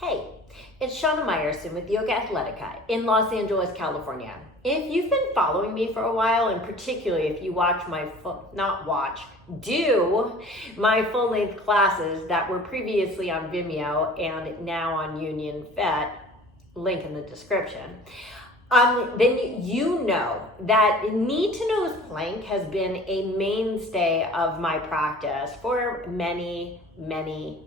Hey, it's Shana Meyerson with YOGAthletica in Los Angeles, California. If you've been following me for a while, and particularly if you watch do my full-length classes that were previously on Vimeo and now on Union Fit, link in the description, then you know that knee to nose plank has been a mainstay of my practice for many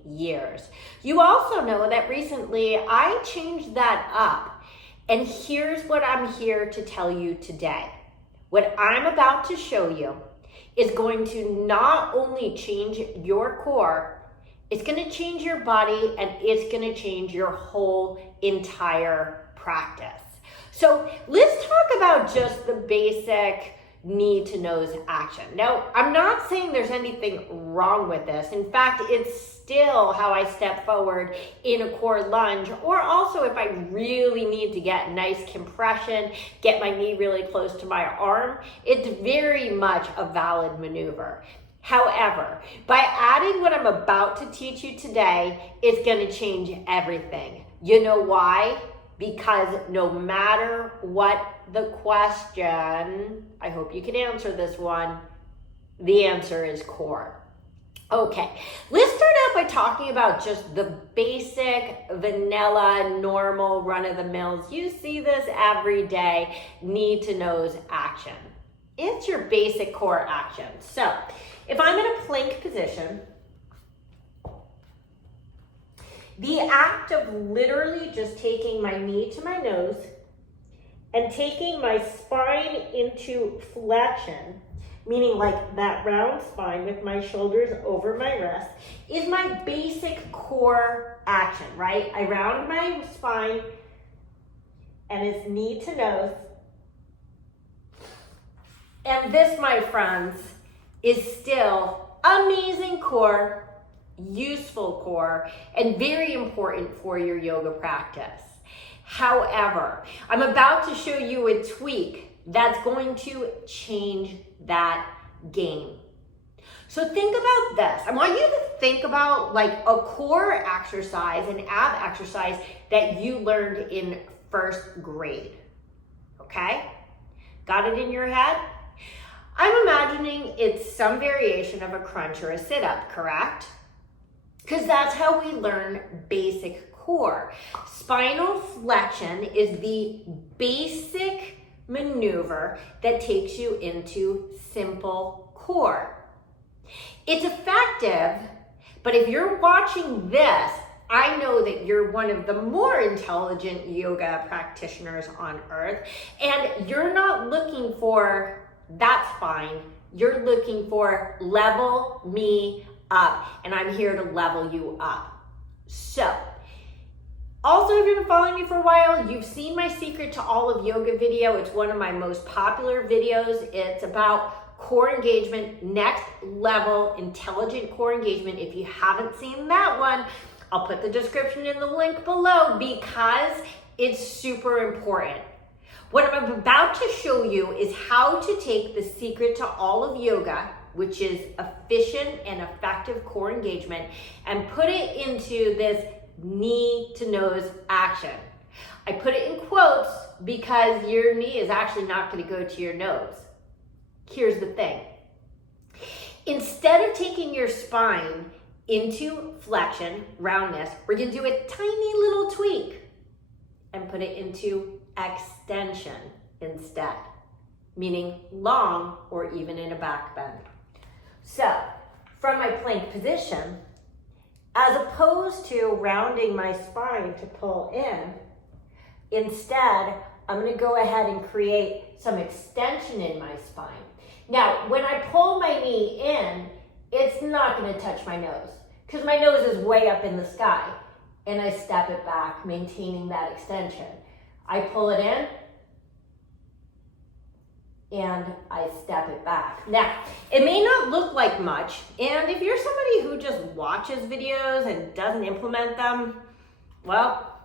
years. You also know that recently I changed that up, and here's what I'm here to tell you today. What I'm about to show you is going to not only change your core, it's going to change your body, and it's going to change your whole entire practice. So let's talk about just the basic knee to nose action. Now, I'm not saying there's anything wrong with this. In fact, it's still how I step forward in a core lunge, or also if I really need to get nice compression, get my knee really close to my arm, it's very much a valid maneuver. However, by adding what I'm about to teach you today, it's going to change everything. You know why? Because no matter what the question, I hope you can answer this one, the answer is core. Okay, let's start out by talking about just the basic, vanilla, normal, run-of-the-mills. You see this every day, knee to nose action. It's your basic core action. So, if I'm in a plank position, the act of literally just taking my knee to my nose and taking my spine into flexion, meaning like that round spine with my shoulders over my wrist, is my basic core action, right? I round my spine and it's knee to nose. And this, my friends, is still amazing core, useful core, and very important for your yoga practice. However, I'm about to show you a tweak that's going to change that game. So think about this. I want you to think about like a core exercise, an ab exercise that you learned in first grade. Okay? Got it in your head? I'm imagining it's some variation of a crunch or a sit-up, correct? Because that's how we learn basic core. Spinal flexion is the basic maneuver that takes you into simple core. It's effective, but if you're watching this, I know that you're one of the more intelligent yoga practitioners on earth, and you're not looking for that spine, you're looking for level me up, and I'm here to level you up. So, also, if you've been following me for a while, you've seen my Secret to All of Yoga video. It's one of my most popular videos. It's about core engagement, next level, intelligent core engagement. If you haven't seen that one, I'll put the description in the link below because it's super important. What I'm about to show you is how to take the secret to all of yoga, which is efficient and effective core engagement, and put it into this knee to nose action. I put it in quotes because your knee is actually not going to go to your nose. Here's the thing. Instead of taking your spine into flexion, roundness, we're going to do a tiny little tweak and put it into extension instead, meaning long or even in a back bend. So, from my plank position, as opposed to rounding my spine to pull in, instead, I'm going to go ahead and create some extension in my spine. Now, when I pull my knee in, it's not going to touch my nose because my nose is way up in the sky, and I step it back, maintaining that extension. I pull it in, and I step it back. Now, it may not look like much, and if you're somebody who just watches videos and doesn't implement them, well,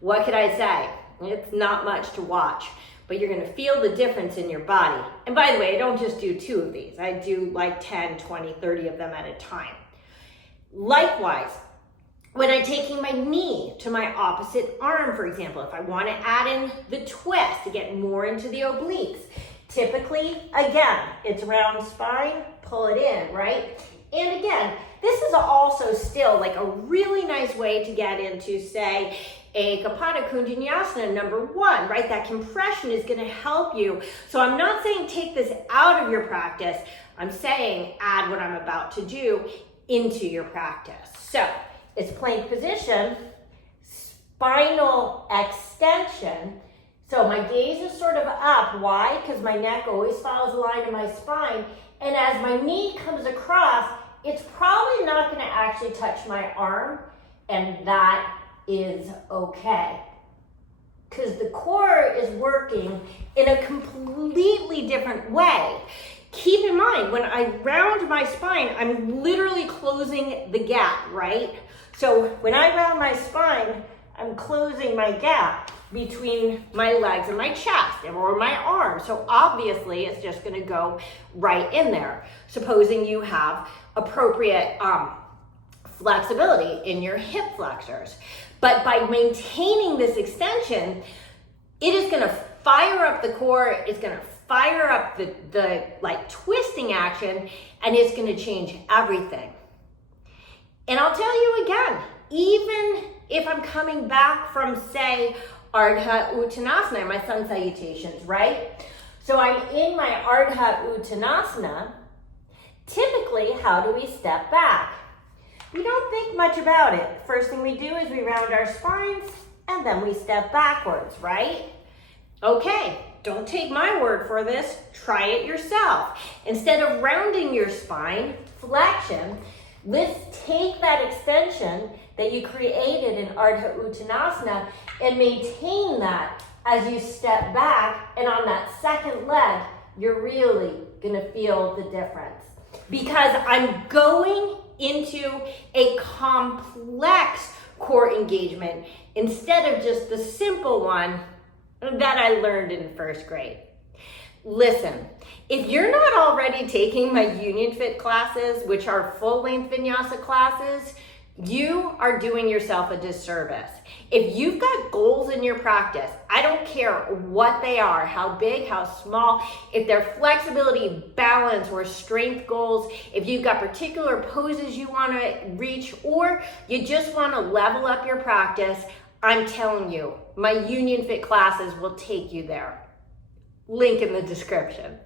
what could I say? It's not much to watch, but you're gonna feel the difference in your body. And by the way, I don't just do 2 of these. I do like 10, 20, 30 of them at a time. Likewise, When I'm taking my knee to my opposite arm, for example, if I want to add in the twist to get more into the obliques, typically, again, it's round spine, pull it in, right? And again, this is also still like a really nice way to get into, say, a Kapata Kundinyasana number 1, right? That compression is going to help you. So I'm not saying take this out of your practice. I'm saying add what I'm about to do into your practice. So it's plank position, spinal extension. So my gaze is sort of up. Why? Because my neck always follows the line of my spine. And as my knee comes across, it's probably not going to actually touch my arm, and that is okay. Because the core is working in a completely different way. Keep in mind, when I round my spine, I'm literally closing the gap, right? So when I round my spine, I'm closing my gap between my legs and my chest or my arms. So obviously it's just gonna go right in there. Supposing you have appropriate flexibility in your hip flexors. But by maintaining this extension, it is gonna fire up the core, it's gonna fire up the like twisting action, and it's gonna change everything. And I'll tell you again, even if I'm coming back from, say, Ardha Uttanasana, my sun salutations, right? So I'm in my Ardha Uttanasana. Typically, how do we step back? We don't think much about it. First thing we do is we round our spines, and then we step backwards, right? Okay, don't take my word for this. Try it yourself. Instead of rounding your spine, flexion, let's take that extension that you created in Ardha Uttanasana and maintain that as you step back, and on that second leg, you're really gonna feel the difference. Because I'm going into a complex core engagement instead of just the simple one that I learned in first grade. Listen, if you're not already taking my Union Fit classes, which are full-length vinyasa classes, you are doing yourself a disservice. If you've got goals in your practice, I don't care what they are, how big, how small, if they're flexibility, balance, or strength goals, if you've got particular poses you want to reach, or you just want to level up your practice, I'm telling you, my Union Fit classes will take you there. Link in the description.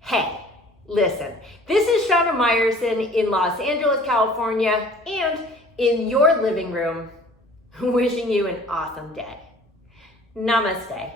Hey, listen, this is Shana Meyerson in Los Angeles, California, and in your living room, wishing you an awesome day. Namaste.